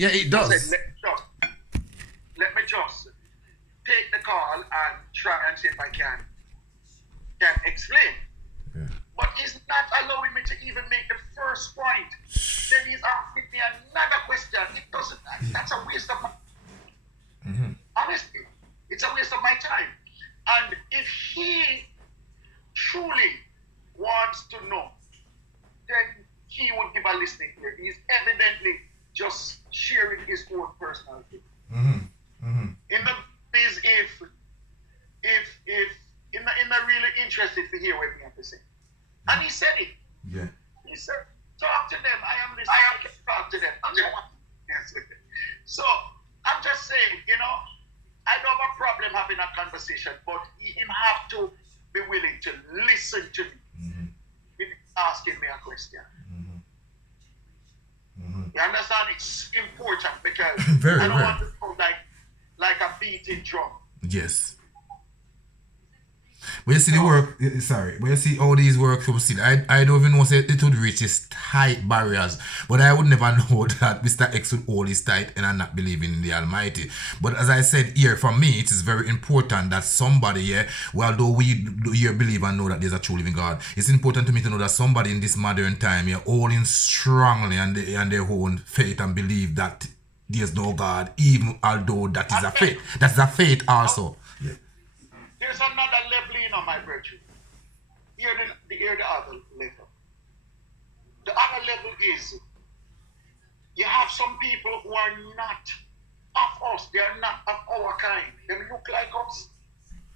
Yeah, it does. I said, let me just take the call and try and see if I can explain. Yeah. But he's not allowing me to even make the first point. Then he's asking me another question. It doesn't. That's a waste of my. Honestly, it's a waste of my time. And if he truly wants to know, then he would give a listening ear. He's evidently just sharing his own personal thing. In the is if in the really interested to hear what we have to say. And he said it. Yeah. He said, talk to them. I am listening. I can talk to them. So I'm just saying, I don't have a problem having a conversation, but him have to be willing to listen to me without asking me a question. You understand? It's important because I don't want to sound like a beating drum. Yes. When you see the work, when you see all these work, I don't even know if it would reach its tight barriers, but I would never know that Mr. X would hold his tight and I'm not believing in the Almighty. But as I said here, for me, it is very important that somebody here, although we here believe and know that there's a true living God, it's important to me to know that somebody in this modern time here holding strongly on their own faith and believe that there's no God, even although that is a faith. That's a faith also. Yeah. There's another level, my brethren. Here the other level. The other level is you have some people who are not of us. They are not of our kind. They look like us.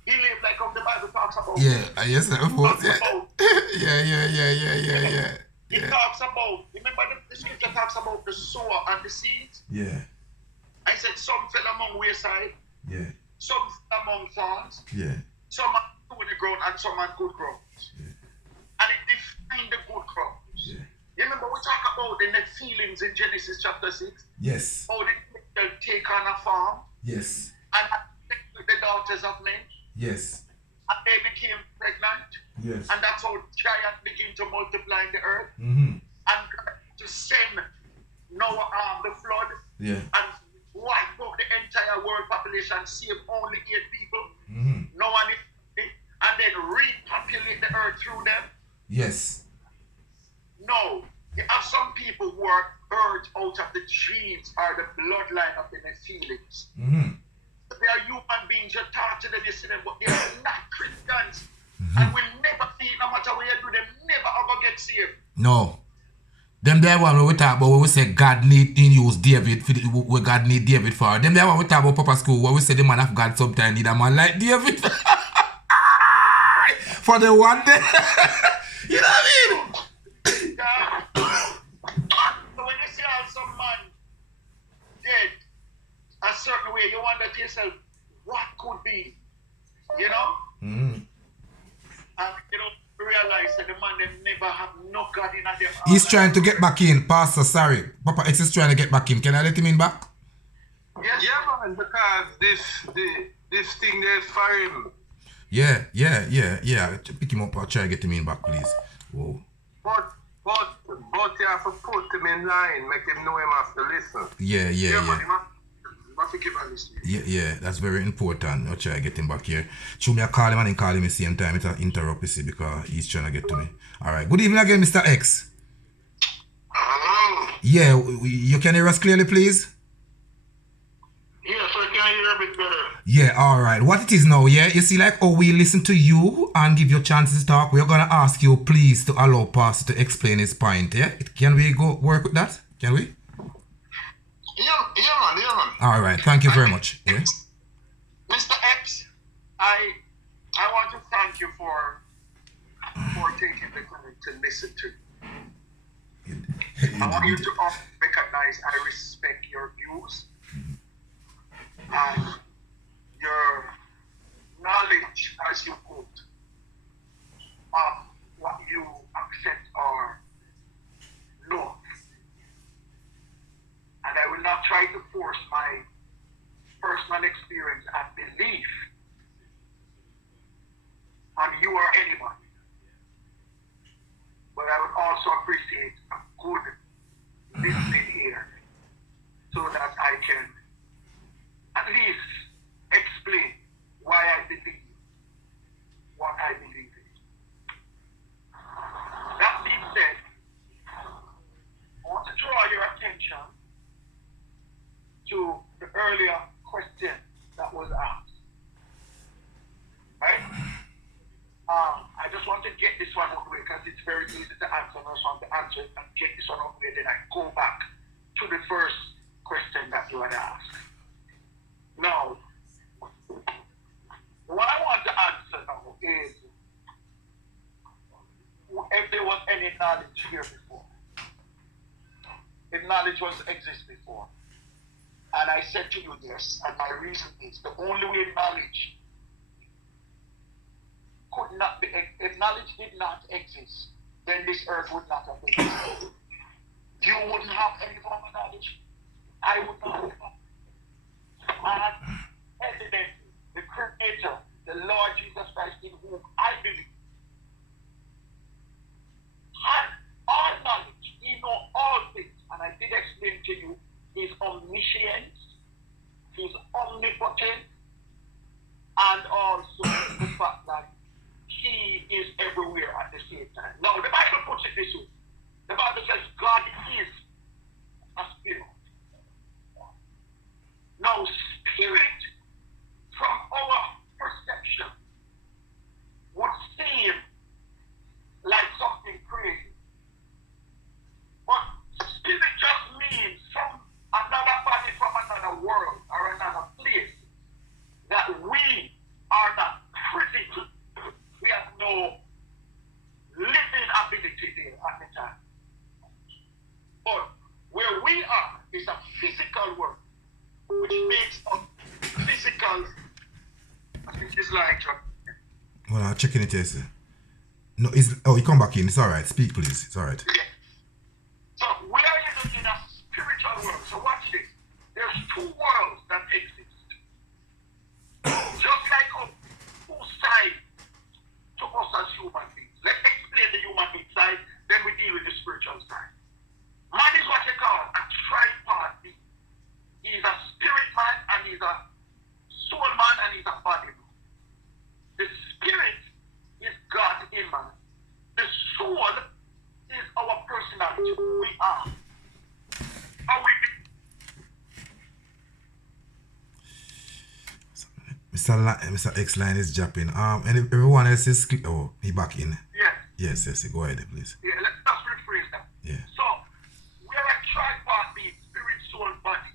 He live like us. The Bible talks about. Yeah, yes, of course. Yeah. It talks about, remember the scripture talks about the sower and the seeds? Yeah. I said some fell among wayside. Yeah. Some fell among thorns. Yeah. Some are good ground and some are good ground. Yeah. And it defines the good ground. Yeah. You remember we talk about the net feelings in Genesis chapter 6? Yes. How they take on a farm. Yes. And with the daughters of men. Yes. And they became pregnant. Yes. And that's how giants begin to multiply in the earth. And to send Noah the flood. Yeah. And wipe out the entire world population, save only 8 people. No one is, and then repopulate the earth through them. Yes. No. You have some people who are birthed out of the genes or the bloodline of the feelings. They are human beings. You talk to them, you see them, but they are not Christians. And will never see, no matter what you do, them never ever get saved. No. Them there one when we talk about when we say God need to use David for what God need David for. Them there one we talk about Papa School when we say the man of God sometimes need a man like David for the one day. You know what I mean? So when you see how some man dead a certain way, you wonder to yourself, what could be? You know? And you don't realize that the man them never have no God in them. He's trying to get back in, Pastor. Sorry. Papa X is trying to get back in. Can I let him in back? Yes. Yeah, man, because this thing there is for him. Yeah. Pick him up or try to get him in back, please. Whoa. But you have to put him in line, make him know him have to listen. Yeah. Man, you must give a listen. Yeah, that's very important. I'll try to get him back here. Show me a call him and then call him at the same time. It'll interrupt, you see, because he's trying to get to me. Alright. Good evening again, Mr. X. Hello. Yeah, you can hear us clearly, please? Yes, I can hear a bit better. Yeah, alright. What it is now, yeah? You see, like, we listen to you and give you chances to talk. We're going to ask you, please, to allow Pastor to explain his point, yeah? Can we go work with that? Can we? Yeah, man. Alright, thank you very much. Yeah? Mr. X, I want to thank you for taking the time to listen to me. I want you to also recognize I respect your views and your knowledge as you put of what you accept or know. And I will not try to force my personal experience and belief on you or anybody. But I would also appreciate a good listening ear so that to the earlier question that was asked. Right? I just want to get this one out of the way because it's very easy to answer. I just want to answer it and get this one out of the way. Then I go back to the first question that you had asked. Now, what I want to answer now is if there was any knowledge here before. If knowledge was to exist before. And I said to you yes, and my reason is the only way knowledge could not be, if knowledge did not exist, then this earth would not have been. You wouldn't have any form of knowledge. I would not have. And evidently, the Creator, the Lord Jesus Christ, in whom I believe, had all knowledge. He knows all things. And I did explain to you his omniscience, his omnipotent, and also the fact that he is everywhere at the same time. Now, the Bible puts it this way. The Bible says God is a spirit. Now, spirit, from our perception, would seem like something crazy. But spirit just means from another body, from another world, or another place, that we are not privy to. We have no living ability there at the time. But where we are is a physical world, which makes us physical. I think it's like. Well, I'm checking it here, sir. No, you come back in. It's all right. Speak, please. It's all right. Yeah. So we are in a spiritual world. So watch this. There's two worlds that exist. Just like on two sides to us as human beings. Let's explain the human being side, then we deal with the spiritual side. Man is what you call a tripart being. He's a spirit man, and he's a soul man, and he's a body man. The spirit is God in man. The soul is our personality, who we are. How we be. Mr. X line is jumping. And everyone else is he back in. Yes. Yes. Go ahead, please. Yeah, let's just rephrase that. Yeah. So we're a tripart being, spirit, soul, body.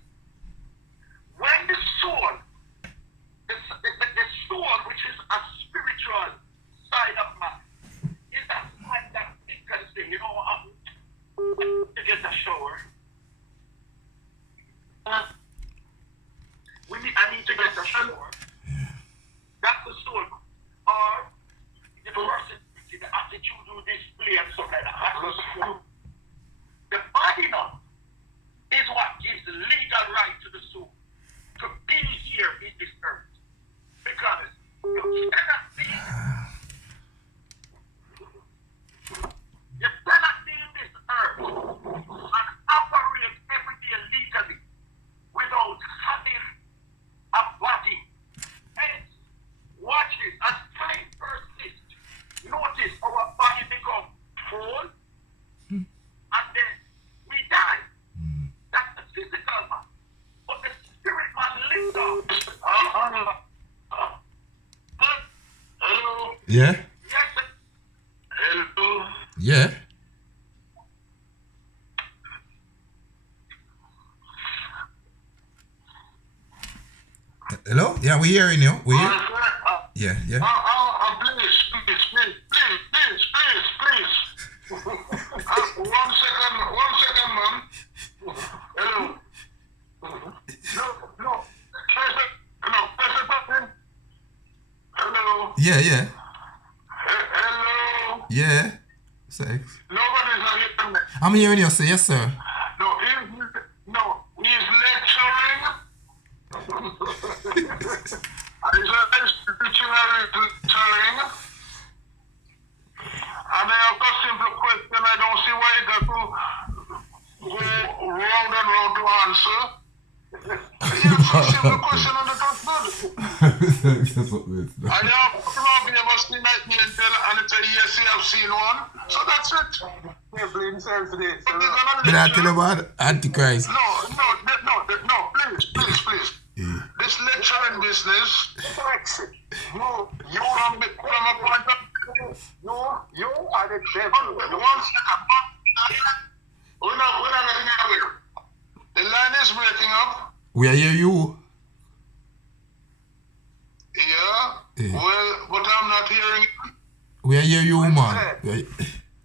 When the soul, the soul, which is a spiritual side of man, is that side that it can say, to get a shower. I need to get a shower. Yeah. That's the soul. Or the person, the attitude you display and stuff like that. That's the soul. The body now is what gives the legal right to the soul to be here in this earth. Because you cannot be in this earth and operate every day legally without having a body. Hence, watch this. As time persists, notice our body become whole and then we die. That's the physical man. But the spirit man lives on. Hello? Yeah? Yes. Hello? Yeah? Hello? Yeah, we're hearing you. We're here. Yeah. Please. 1 second, man. Hello. No. Press the button. Hello. Yeah. Hello. Yeah. Sex. Nobody's not hearing me. I'm hearing you, sir. Yes, sir. He's lecturing. He's lecturing. And I have a simple question. I don't see why you got to go round and round to answer. He has a simple question on the top good. That's what we're doing. I have never seen that and it's a yes, you have seen one. So that's it. Yeah, blame sense today. Did I tell you about Antichrist? No, please. This lecturing business, Brexit. You from a point of you are the devil. one second. We're not getting anywhere. The line is breaking up. We are hear you. Yeah. Yeah. Well, but I'm not hearing it. We are hear you, man.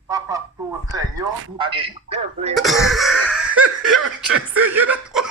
Papa Fool say you are the devil. You just say you don't